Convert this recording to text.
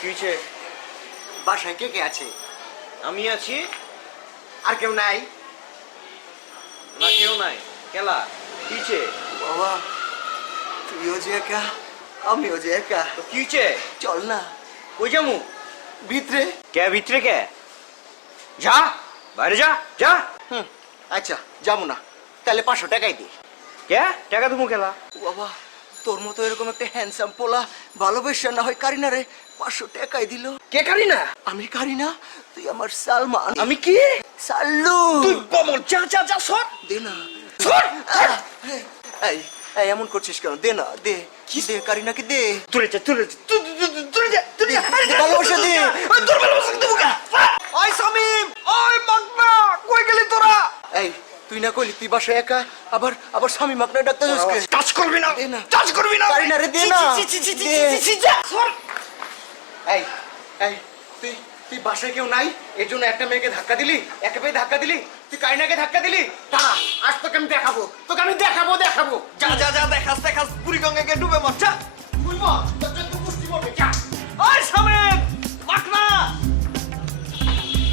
কি হয়েছে? বাসায় কে কে আছে? আমি আছি। আর কেউ নাই? না কেউ নাই। কেলা কি হয়েছে? বাবা তুইও যে একা আমিও যে একা। তো কি হয়েছে? চল না কই যামু? ভিতরে। কে ভিতরে কে? যা বাইরে যা যা। আচ্ছা যাবো না, তাহলে 500 টাকাই দে। কে টাকা দেবো কেলা? বাবা তোর মতো এরকম একটা হ্যান্ডসাম পোলা ভালোবেসে না হয় কারিনা রে 500 টাকাই দিল। কে কারি না? আমি কারিনা, তুই আমার সালমান। আমি কি? সাল্লু। তুই বমর যা যা যা সর দে না। সর। এই এই এমন করছিস কেন? দে না, দে কি দে, কারিনাকে দে। তুই যা তুই তুই যা তুই যা। ভালোবাসা দে। তোর ভালোবাসা দেবো কে? ওই শামিম, ওই মাগনা, কই গেলি তোরা? এই তুই না কইলি তুই বাসায় একা, আবার আবার স্বামী মাকনা ডাক্তার জুসকে টাচ করবি না, দে না। টাচ করবি না। কারিনা রে দে না। দে। যা সর। এই এই তুই তুই বাসায় কেউ নাই এর জন্য একটা মেয়েকে ধাক্কা দিলি, একা পেয়ে ধাক্কা দিলি, তুই কারিনাকে ধাক্কা দিলি। দাঁড়া আজ তোকে আমি দেখাবো, তোকে আমি দেখাবো। যা যা যা দেখাস দেখাস বুড়ি গঙ্গাকে ডুবে মর যা। বুঝবো